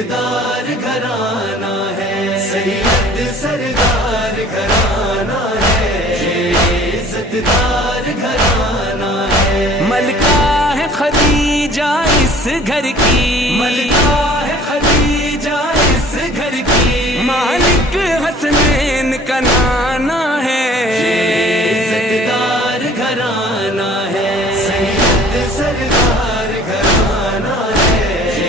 इज़्ज़तदार घराना है, सैयद सरदार घराना है, ये इज़्ज़तदार घराना है। मलका है खदीजा इस घर की, मलका है खदीजा इस घर की, मालिक हसनैन का नाना है, ये इज़्ज़तदार घराना है, सैयद सरदार घराना है, ये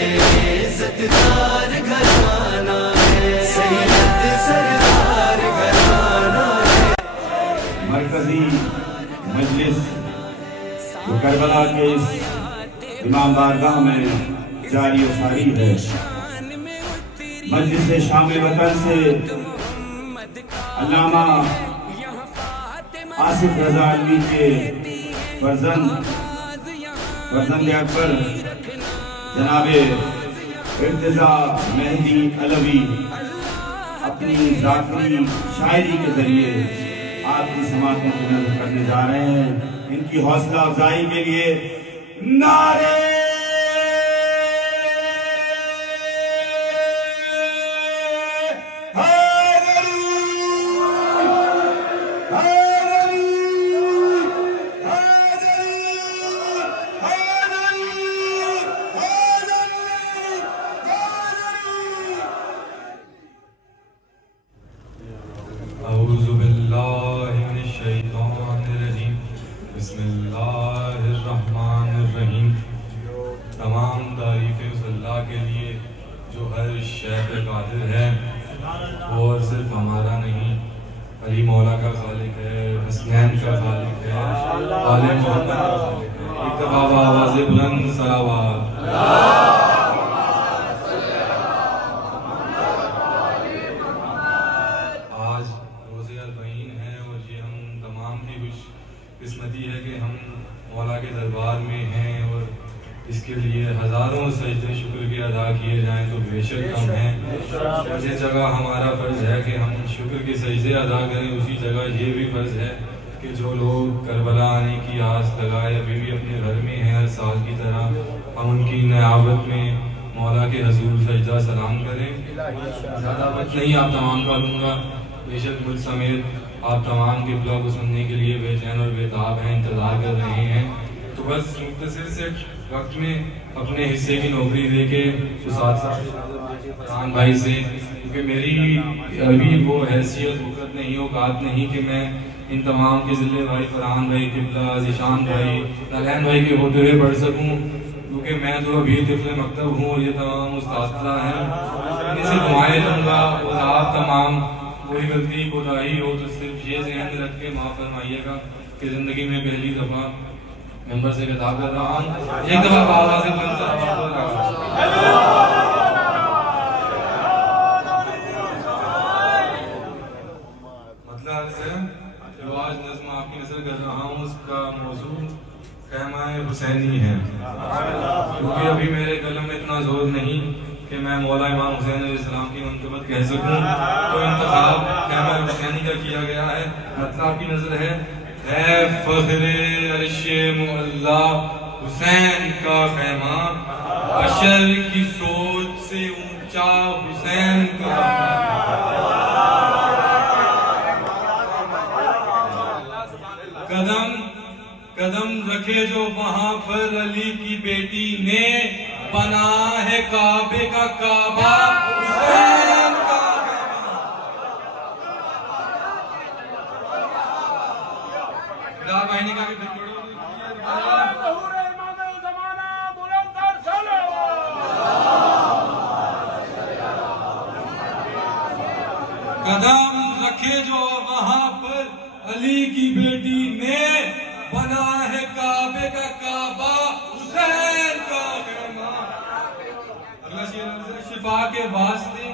इज़्ज़तदार घराना है, सैयद सरदार घराना है। मरकजी मजलिस जो करबला के इस इमाम बारगाह में जारी और सारी है, मजलिस शाम वतन से अल्लामा आसिफ रजा अलवी के फर्जंद अकबर जनाबे इर्तिजा मेहदी अलवी अपनी जाती शायरी के जरिए आपकी समात को नजर करने जा रहे हैं। इनकी हौसला अफजाई के लिए नारे बिस्मिल्लाहिर्रहमानिर्रहीम। तमाम तारीफ़ें उस अल्लाह के लिए जो हर शय पे कादिर है, और सिर्फ हमारा नहीं, अली मौला का खालिक है, हसनैन का खालिक है, आले मोहम्मद का खालिक है। एक दफ़ा आवाज़ बुलंद सलावत। किस्मती है कि हम मौला के दरबार में हैं, और इसके लिए हज़ारों सजदे शुक्र के अदा किए जाएं तो बेशक कम हैं। और जिस जगह हमारा फ़र्ज़ है कि हम शुक्र के सजदे अदा करें, उसी जगह ये भी फ़र्ज़ है कि जो लोग करबला आने की आस लगाए अभी भी अपने घर में हैं, हर साल की तरह हम उनकी नियाबत में मौला के हजूर सजदा सलाम करें। ज़्यादा वक्त नहीं आप तमाम का लूँगा, बेशक मुझ समेत आप तमाम के ब्लॉग को सुनने के लिए बेचैन और बेताब हैं, इंतज़ार कर रहे हैं। तो बस मुख्तसर से वक्त में अपने हिस्से की नौकरी दे के फरहान भाई से, क्योंकि मेरी अभी वो हैसियत वक़्त नहीं, औकात नहीं कि मैं इन तमाम के ज़िले भाई फरहान भाई, किबला, ज़ीशान भाई, नलैन भाई के होते हुए पढ़ सकूँ, क्योंकि मैं तो अभी तिफ़्ल मकतब हूँ और ये तमाम उस्ताद हैं। इनसे दुआएं दूँगा और आप तमाम कोई गलती कोताही हो तो सिर्फ ये ज़हन में रख के माफ़ फरमाइएगा कि ज़िंदगी में पहली दफ़ा मेंबर से खिताब कर रहा हूँ। एक दफ़ा आवाज़ मतलब जो आज नज़्म आपकी नज़र कर रहा हूँ उसका मौजूद ख़ैमा हुसैनी है, क्योंकि अभी मेरे कलम में इतना जोर नहीं कि मैं मौला इमाम हुसैन अलैहिस्सलाम की मनक़बत कह सकूं, तो इंतखाब ख़ैमा हुसैनी का किया गया है। मतलब आपकी नजर है फ़ख्रे अर्शे मुअल्ला हुसैन का ख़ैमा, बशर की सोच से ऊंचा हुसैन का। कदम कदम रखे जो वहां पर अली की बेटी ने, बना है काबे का काबा हुसैन का। महीने का भी कदम रखे जो वहां पर अली की बेटी ने, बना है काबे का काबा हुसैन का। शिफा के वास्ते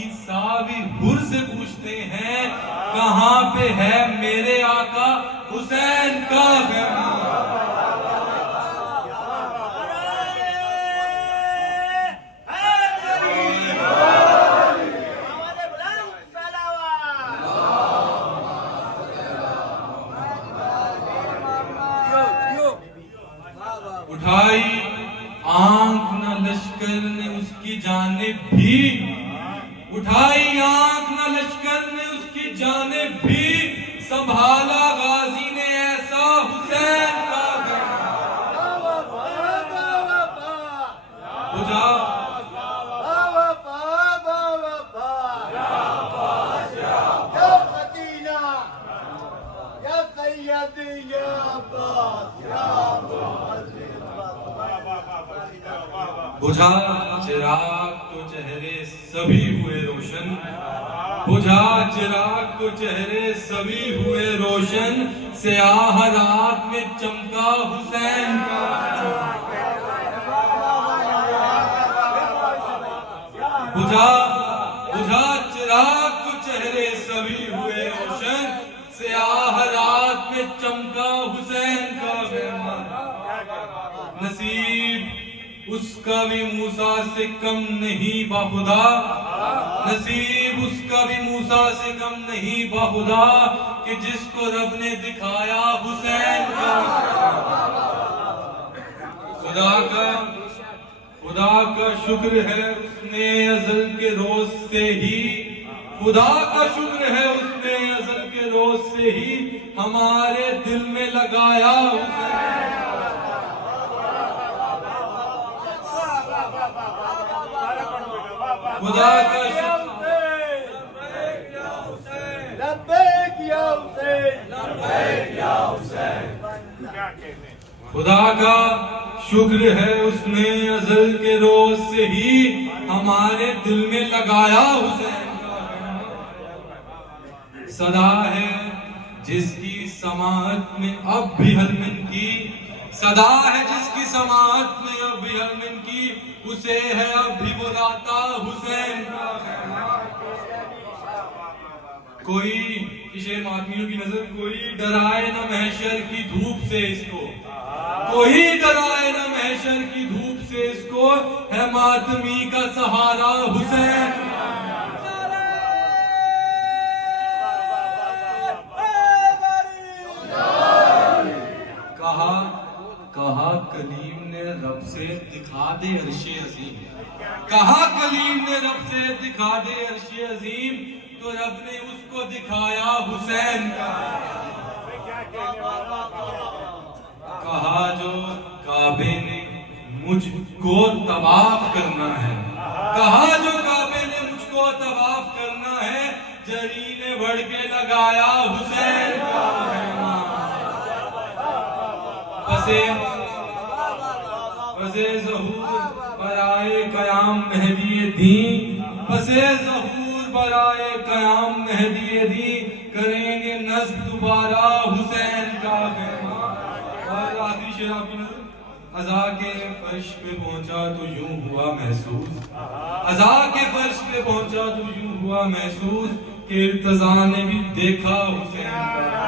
ईसा भी हुर से पूछते हैं, कहाँ पे है मेरे आका हुसैन का ख़ैमा। उठाई आंख न लश्कर ने उसकी जानिब भी, उठाई आंख न लश्कर ने उसकी जानिब भी, संभाला गाजी ने ऐसा हुसैन का बुझा बुझा चिराग तो चेहरे सभी हुए रोशन, बुझा चिराग तो चेहरे सभी हुए रोशन, स्याह रात में चमका हुसैन का बुझा बुझा चिराग तो चेहरे सभी हुए रोशन, स्याह रात में चमका हुसैन का नसीब उसका भी मूसा से कम नहीं बाखुदा, नसीब उसका भी मूसा से कम नहीं बाखुदा, कि जिसको रब ने दिखाया हुसैन का खुदा का शुक्र है उसने अज़ल के रोज से ही, खुदा का शुक्र है उसने अज़ल के रोज से ही हमारे दिल में लगाया हुसैन। खुदा का खुदा का शुक्र है उसने अज़ल के रोज से ही हमारे दिल में लगाया हुसैन। सदा है जिसकी समाअत में अब भी हलमिन की, सदा है जिसकी समाअत में अब भी हलमिन की, उसे है अब भी बुलाता हुसैन का। कोई शेर मातमियों की नजर, कोई डराए न महशर की धूप से इसको, कोई डराए न महशर की धूप से इसको, है मातमी का सहारा हुसैन। कहा कलीम ने रब से दिखा दे अर्शे अजीम, कहा कलीम ने रब से दिखा दे अर्शे अजीम, तो रब ने उसको दिखाया हुसैन का। कहा जो काबे ने मुझको तवाफ करना है, कहा जो काबे ने मुझको तवाफ करना है, जरी ने बढ़ के लगाया हुसैन का। बसे ज़हूर बराए कयाम मेहदी दीन, बसे ज़हूर बराए कयाम मेहदी दीन, करेंगे नस्ब दोबारा हुसैन का। और आखिरी शेर आपकी नजर, अज़ा के फर्श पे पहुंचा तो यूं हुआ महसूस, अज़ा के फर्श पे पहुंचा तो यूं हुआ महसूस, कि इर्तज़ा ने भी देखा हुसैन का।